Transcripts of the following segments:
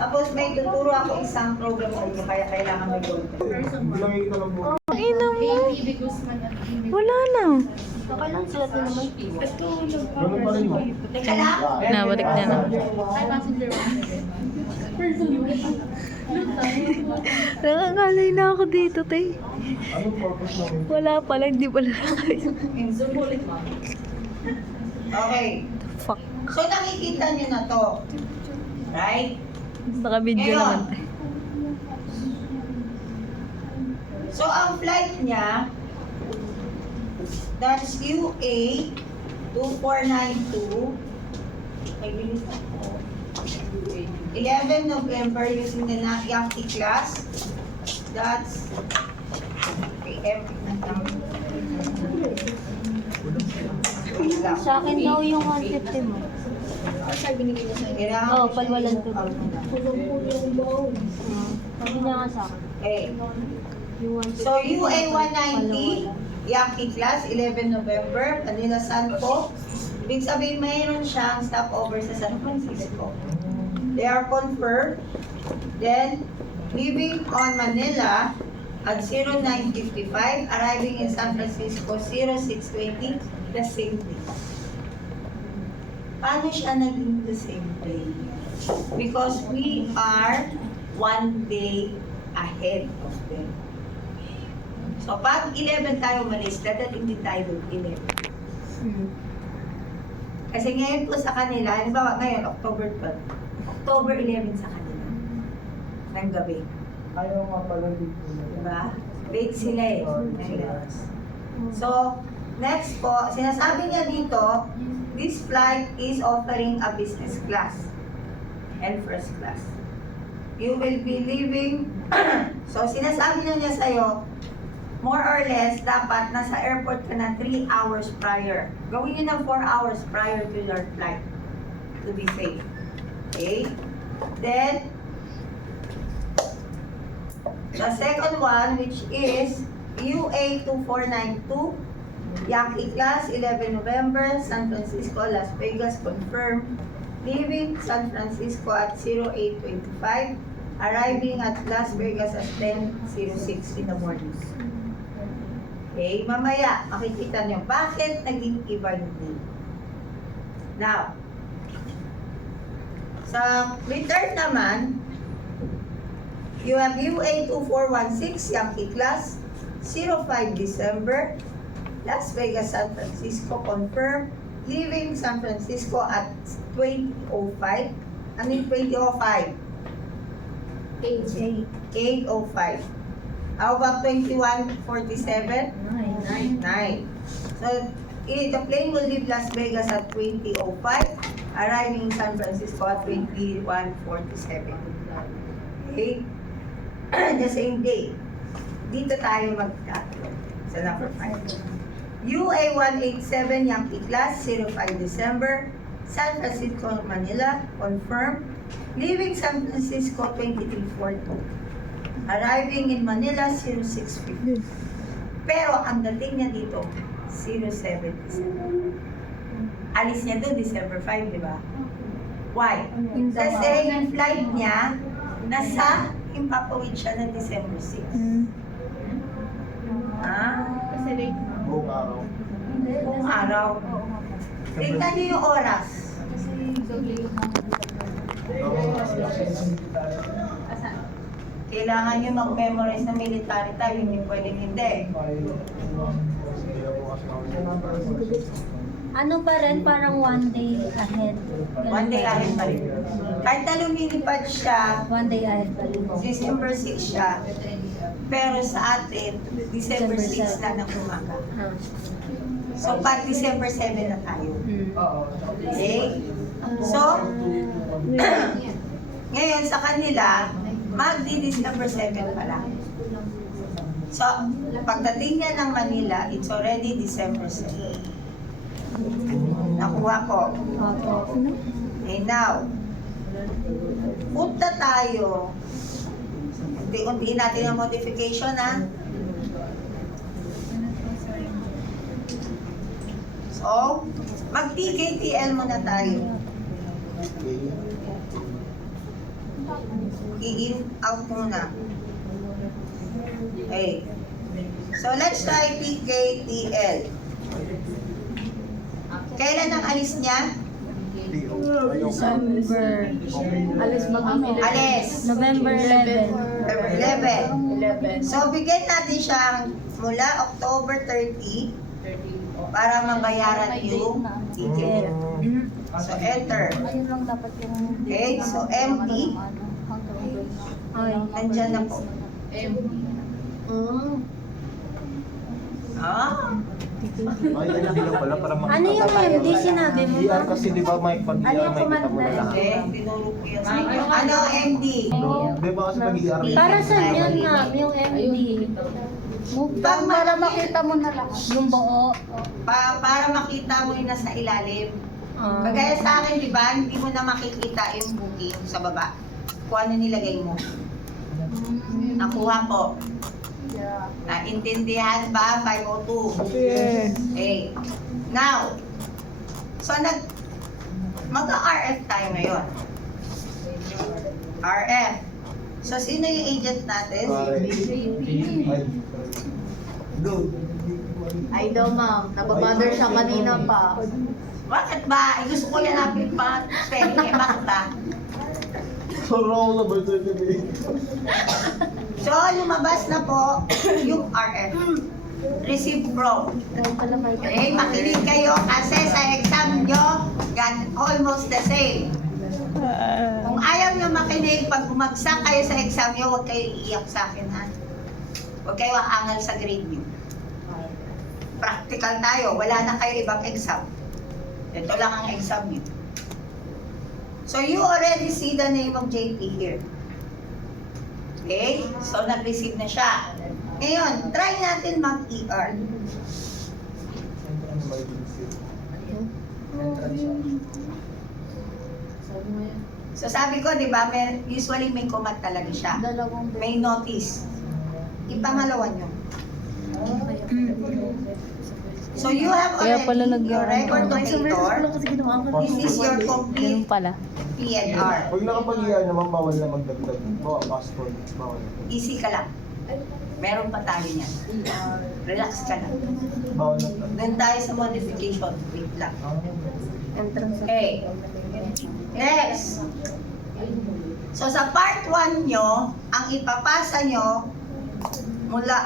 Tapos may tuturo ako isang program sa inyo, kaya kailangan may content. Ina mo. Wala na. Okay lang sila din naman. Teka lang. Nabalik niya na. Nangangalay na ako dito, te. Wala pala, hindi pala. Zoom ulit mo. Okay. Fuck. So nakikita niyo na to. Right? Baka video Ngayon. naman, te. So ang flight niya, that's UA 2492. May bilis ako. 11 November using the Yankee class. That's Sa akin daw yung 150 mo. Oo, palwalan ko. Sabi niya nga sa akin. Okay. Yung 150. So UA 190, Yankee class, 11 November, Manila Sanpo. Ibig sabihin mayroon siyang stopover sa San Francisco. They are confirmed. Then, leaving on Manila at 09:55, arriving in San Francisco 06:20, the same day. Paano siya naging the same day? Because we are 1 day ahead of them. So, pag 11 tayo umalis, dadating din tayo doon 11. Kasi ngayon po sa kanila, halimbawa ngayon, October 12, October 11 sa kanila, ng gabi. Ayaw nga pala dito. Diba? Late sila eh. So, next po, sinasabi niya dito, this flight is offering a business class and first class. You will be leaving, so sinasabi na niya sa'yo, more or less, dapat nasa airport ka na 3 hours prior. Gawin niyo ng 4 hours prior to your flight to be safe. Okay? Then, the second one, which is UA 2492, Yankee class, 11 November, San Francisco, Las Vegas, confirmed. Leaving San Francisco at 08:25, arriving at Las Vegas at 10:06 in the morning. Okay, mamaya, makikita nyo, bakit naging iba yung day. Now, sa return naman, you have UA 2416, Yankee class, 05 December, Las Vegas, San Francisco, confirmed, leaving San Francisco at 20:05. Ano yung 20:05? 8:05. How about 21:47? 9. So, the plane will leave Las Vegas at 20:05, arriving in San Francisco at 21:47. Okay? The same day. Dito tayo magtatlo sa number 5. UA 187, Yankee class, 05 December, San Francisco, Manila, confirmed. Leaving San Francisco 23:40. Arriving in Manila 06:50. Pero ang dating niya dito 07 December. Alis niya doon December 5, di ba? Why? Kasi yung flight niya nasa impapawid siya ng December 6. Kasi late na. Buong araw. Buong araw. Tingnan niyo yung oras. Kailangan nyo mag-memorize na military time, hindi pwedeng hindi. Ano pa rin, parang 1 day ahead. Ganun 1 day pa rin. ahead pa rin. Kahit na lumilipad siya, 1 day ahead pa rin. December 6 siya, pero sa atin, December 6 na ng umaga. Ah. So, pag December 7 na tayo. Okay? So, ngayon sa kanila, magdi-December 7 pa lang. So, pagdating niya ng Manila, it's already December 7. Nakuha ko. Okay, now, punta tayo. Unti-untiin natin ang modification, ha? So, mag-TKTL muna tayo. i-in out muna. Okay. So, let's try PKTL. Kailan ang alis niya? December. Alis Alis. November 11. November 11. So, bigyan natin siyang mula October 30 para mabayaran yung ticket. So, enter. Ayun lang dapat yung... Okay, so empty. Ay, Nandyan na po. Ah, Ay, hindi lang pala para makita. Ano yung MD sinabi mo? ER kasi di ba may pag Ano ER yung may kita mo na command lahat. hindi. Tinuro ko yan sa inyo. Ano, MD? Di ba kasi pag ER may Para saan yun, ma'am? Yung MD? Para makita mo na lahat. Yung buo? para makita mo yung nasa ilalim. Kagaya sa akin, di ba, hindi mo na makikita yung booking sa baba. Kung ano nilagay mo. Nakuha po. Naintindihan ba? 502. Okay. Now, so mag-RF tayo ngayon. RF. So, sino yung agent natin? Ay. Dude. Ay daw, ma'am. Nababother siya kanina pa. Bakit ba? Gusto ko yan natin pa. Spelling eh, bakit ba? Sobrang ako na birthday today. So, lumabas na po yung RF. Receive from. Okay, makinig kayo kasi sa exam nyo, got almost the same. Kung ayaw nyo makinig, pag bumagsak kayo sa exam nyo, huwag kayo iiyak sa akin, ha? Huwag kayo aangal sa grade nyo. Practical tayo, wala na kayo ibang exam. Ito lang ang exam nyo. So, you already see the name of JP here. Okay? So, nag-receive na siya. Ngayon, try natin mag-ER. So, sabi ko, di ba, usually may command talaga siya. May notice. Ipangalawa nyo. So, you have Kaya pala already your record locator. This is your Ganun complete pala. PNR. Pag nakapag-ER naman, bawal na magdagdag. Bawal passport. Bawal. Easy ka lang. Meron pa tayo niyan. Relax ka lang. Bawal na. Doon tayo sa modification. Wait lang. Entrance. Okay. Next. So sa part 1 nyo, ang ipapasa nyo mula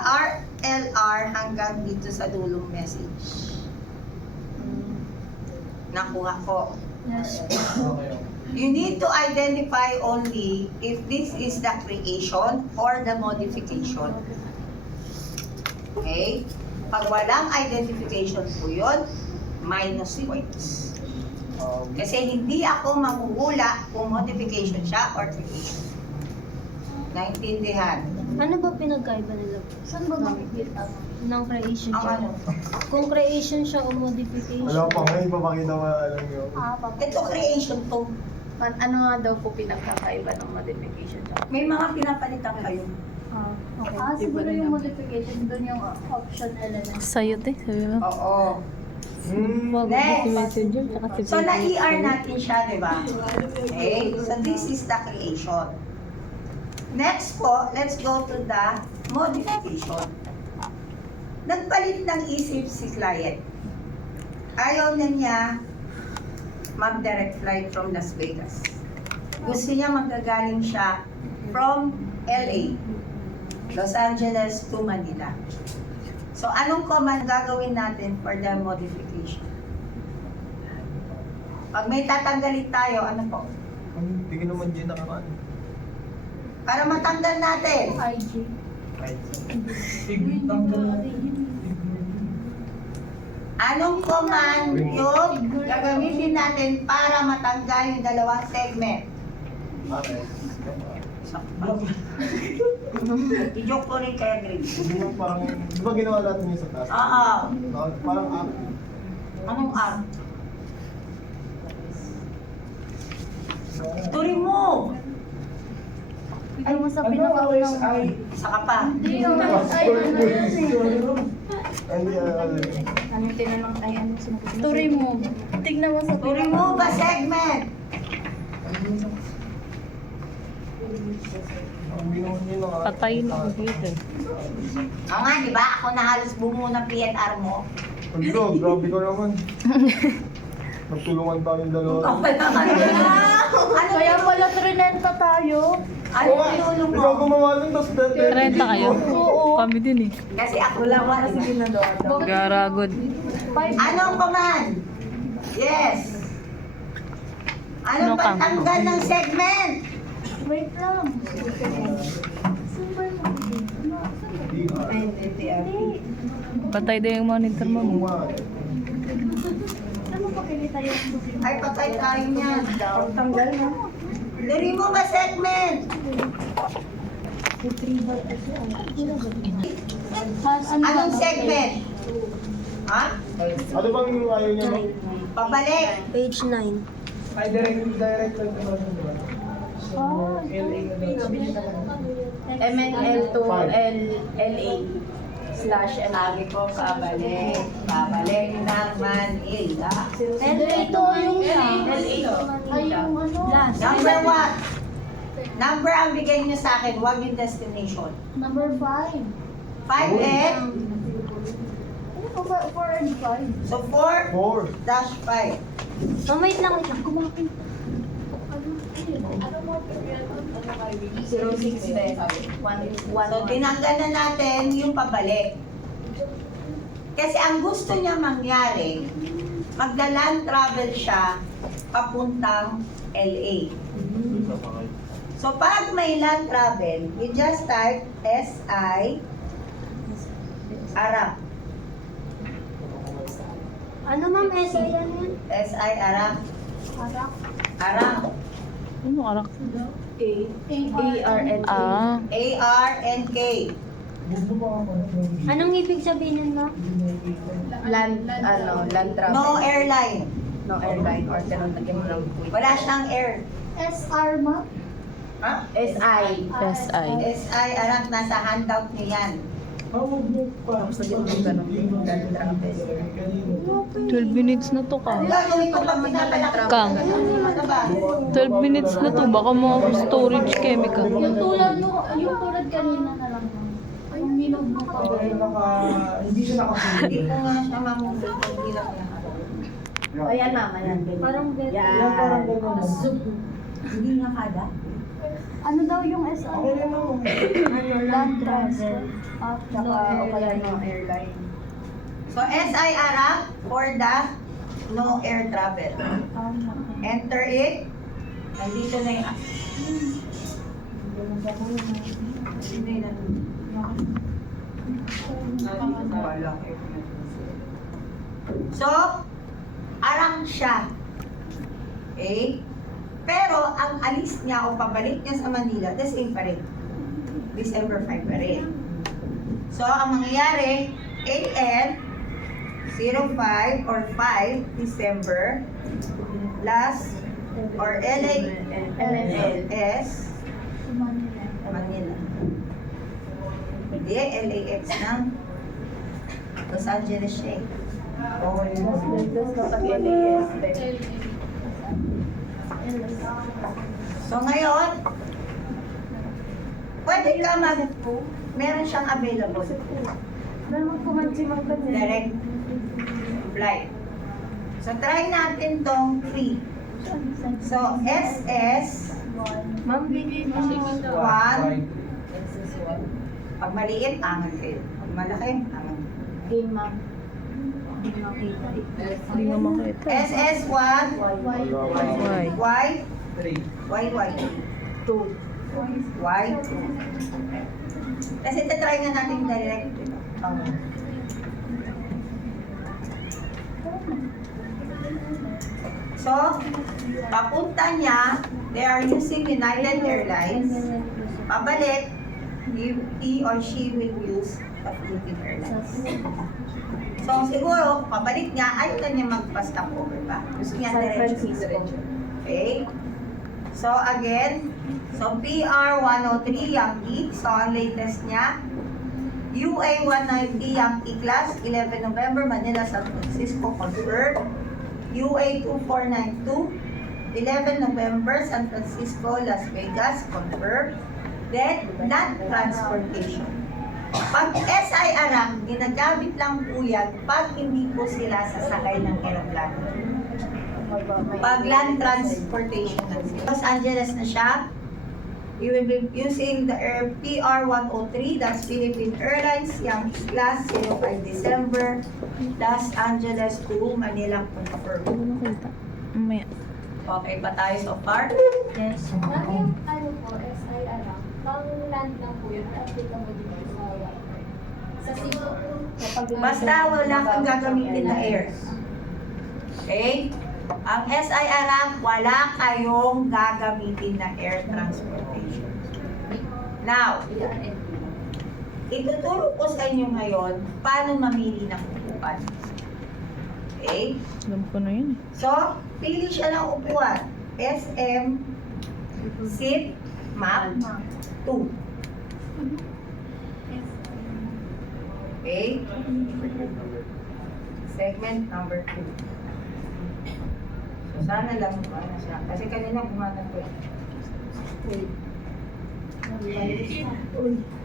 RLR hanggang dito sa dulong message. Nakuha ko. Yes. You need to identify only if this is the creation or the modification. Okay? Pag walang identification po yun, minus points. Kasi hindi ako mahuhula kung modification siya or creation. Naintindihan? Ano ba pinagkaiba nila? Saan ba makikita ng creation Ang siya? ano? Kung creation siya o modification? Wala pa ngayon, papakita mo alam nyo. Ito creation to. Ano nga daw po pinagkakaiba ng modification siya? May mga pinapalitan kayo. Okay. Siguro yung modification, doon yung option element. Sa'yo, te. Sabi mo. Oo. Wag Next. si messenger, tsaka si So, na-ER natin siya, di ba? Okay? So, this is the creation. Next po, let's go to the modification. Nagpalit ng isip si client. Ayaw na niya mag-direct flight from Las Vegas. Gusto niya magagaling siya from LA, Los Angeles to Manila. So, anong command gagawin natin for the modification? Pag may tatanggalin tayo, ano po? Hindi ka naman dyan nakakaan. Para matanggal natin. IG. Anong command yung gagamitin natin para matanggal yung dalawang segment? Okay. I-joke ko rin kaya grade. Hindi mo parang, di ba ginawa natin yung sa taas? Oo. Parang Anong R? To remove. Ay, mo sa pinaka-unang... Saka pa. Hindi yung ay, ano yun Hindi, Ano yung tinanong ay ano sinabi? To remove. Tignan mo sa To remove a segment. Ang ginawa niyo na Patayin ako dito. Oo nga, di ba? Ako na halos bumuo ng PNR mo. Ano, grabe ka naman. Nagtulungan tayong dalawa. Ano Kaya pala trinenta tayo. Ano tinulong mo? Ikaw gumawa nun, tapos 30 kayo? Oo. Kami din eh. Kasi ako lang wala kasi ginagawa. Garagod. Anong command? Yes. Anong No count. pagtanggal ng segment? Wait lang. Saan ba yung Hindi. Patay din yung monitor mo. Ano pa pinita yung Ay, patay tayo niyan. Pagtanggal mo. I-remove a segment. Anong segment? Ha? Ano bang ayaw niya? Pabalik. Page 9. Ay, direct lang naman. So, LA na daw. MNL to LA slash Sabi ko, pabalik. Pabalik ng Manila. Ito yung LA to. ay yung ano. Number what? Number ang bigay niyo sa akin, wag yung destination. Number 5. 5 and? Ano ba? 4 and 5. So 4 4. dash 5. Oh, wait lang, wait lang. Kumapin. 06 din. So tinanggal na natin yung pabalik. Kasi ang gusto niya mangyari, magla-land travel siya papuntang LA. So pag may land travel, you just type SI Arab. Ano ma'am, essay yan yan? SI Arab. Arak. Arab. Ano arak? ARN. Ah. A-R-N-K. Anong ibig sabihin nun ma'am? Land travel. No airline. No airline or tinatagyan mo lang. Wala siyang air. SR ma? Ha? SI. SI. SI Arab, nasa handout niyo yan. Tapos lagyan mo ng ganun. Land travel. 12 minutes na to ka. Ang gagawin ko pag pinapalaki. Kang. Ano ba? 12 minutes na to. Baka mga storage chemical. Yung tulad kanina na lang ma'am. Yung minog mo pa. Hindi siya nakasunod. Hindi ko nga siya mamundot pag bilang yan. Ayan mama yan. Parang ganito. Yan, parang ganun. Hindi nga kada. Ano daw yung SR? Land transfer. At Tsaka o kaya no airline. So SI Arab for the no air travel. Enter it. Nandito na yung Sino yun? So, arang siya. Okay? Pero, ang alis niya o pabalik niya sa Manila, the same pa rin. December 5 pa rin. So, ang mangyayari, AN 05 or 5 December last or LAS Manila. Hindi, LAX ng Los Angeles siya eh. Doon na pag LAS din. So ngayon, pwede ka meron siyang available. Direct flight. So try natin tong free. So SS Ma'am, bigay mo. 1. Pag maliit, angat kayo. Pag malaki, angat. Game ma'am. Hindi nga makita. SS1 Why? Y Y 2. Y 2. Kasi tatry nga natin direct. So, papunta niya, they are using United Airlines. Pabalik, he or she will use the Philippine Airlines. So, siguro, pabalik niya, ayaw na niya magpa-stop over pa. Gusto niya San diretso. Francisco. Okay? So, again, so PR-103 Yankee, so ang latest niya, UA-190 Yankee class, 11 November, Manila, San Francisco, confirmed. UA-2492, 11 November, San Francisco, Las Vegas, confirmed. Then, land transportation. Pag SIR, ginagamit lang po yan pag hindi po sila sasakay ng aeroplano. Pag land transportation na sila. Los Angeles na siya. You will be using the PR-103, that's Philippine Airlines, Yang Class, 05 December, Los Angeles to Manila confirm. Nakita. Mamaya. Okay ba tayo so far? Yes. Ma'am, yung ano po, SIR lang, pang land lang po yun, applicable dito sa water. Sa sito po, Basta wala kang gagamitin na air. Okay? Ang SIR, wala kayong gagamitin na air transportation. Now, ituturo ko sa inyo ngayon paano mamili ng upuan. Okay? Alam ko na yun eh. So, pili siya ng upuan. SM, seat, map, 2. Okay? Segment number 2. So, sana lang ano siya. Kasi kanina gumana ko eh.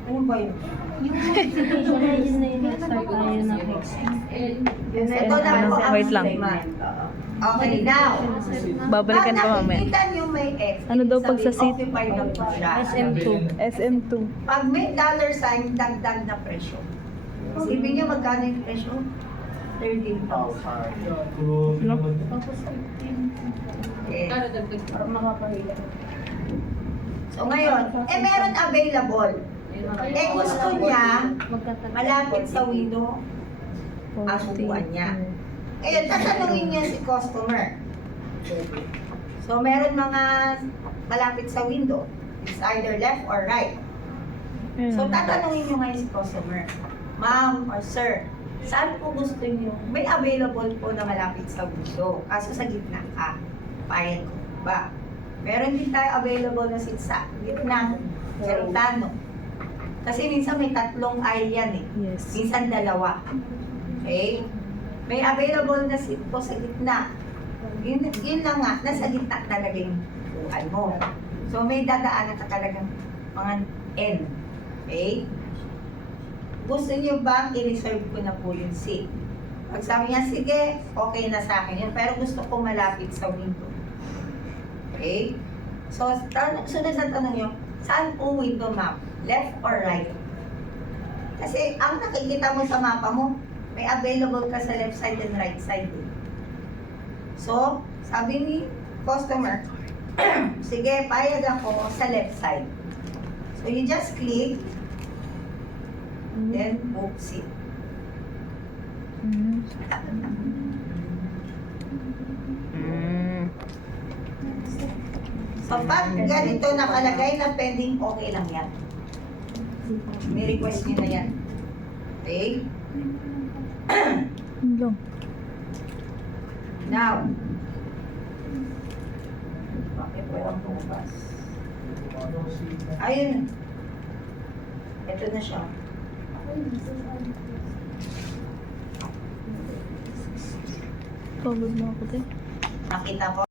Ano ba yun? Ayun na yun. Ayun na next. Ito na po ang Wait lang. segment. Okay, now. Babalikan ko mamaya. Nakikita niyo may X. Ano daw pag sa sabihin, seat? occupied na po siya. SM2. SM2. Pag may dollar sign, dagdag na presyo. Isipin niyo magkano yung presyo? 13,000. Okay. So ngayon, meron available. Gusto niya malapit sa window ang upuan niya. Ngayon, tatanungin niya si customer. So meron mga malapit sa window. It's either left or right. So tatanungin niyo ngayon si customer, ma'am or sir, saan po gusto niyo? May available po na malapit sa window. Kaso sa gitna ka. Payag ko ba? Meron din tayo available na seat sa gitna. Eroplano. Kasi minsan may tatlong aisle yan eh. Yes. Minsan dalawa. Okay? May available na seat po sa gitna. Yun lang nga, nasa gitna talaga yung upuan mo. So may dadaanan ka talagang mga N. Okay? Gusto niyo ba i-reserve ko na po yung seat? Pag sabi niya, sige, okay na sa akin yun. Pero gusto ko malapit sa window. Okay? So, sunod na tanong nyo, saan po window map? Left or right? Kasi ang nakikita mo sa mapa mo, may available ka sa left side and right side. So, sabi ni customer, sige, payag ako sa left side. So, you just click, then book seat. Mm. So, pag ganito nakalagay na pending, okay lang yan. May request nyo na yan. Okay? Yun lang. Now, bakit walang bumabas? Ayun. Ito na siya. Pagod na ako din. Nakita ko.